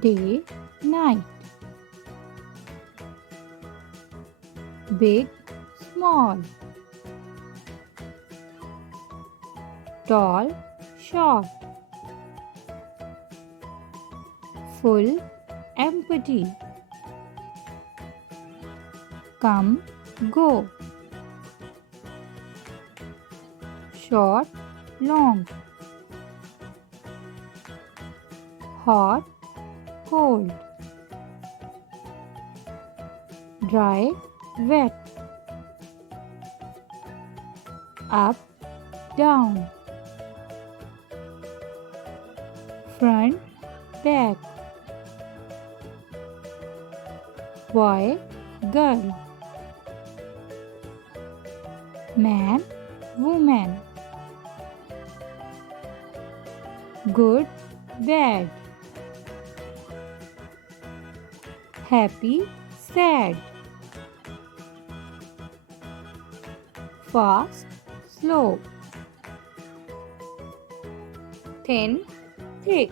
day, night. Big, small. Tall, short. Full, empty. Come, go. Short, long. Hot, cold. Dry, wet. Up, down. Front, back. Boy, girl. Man, woman. Good, bad. Happy, sad. Fast, slow. Thin, thick.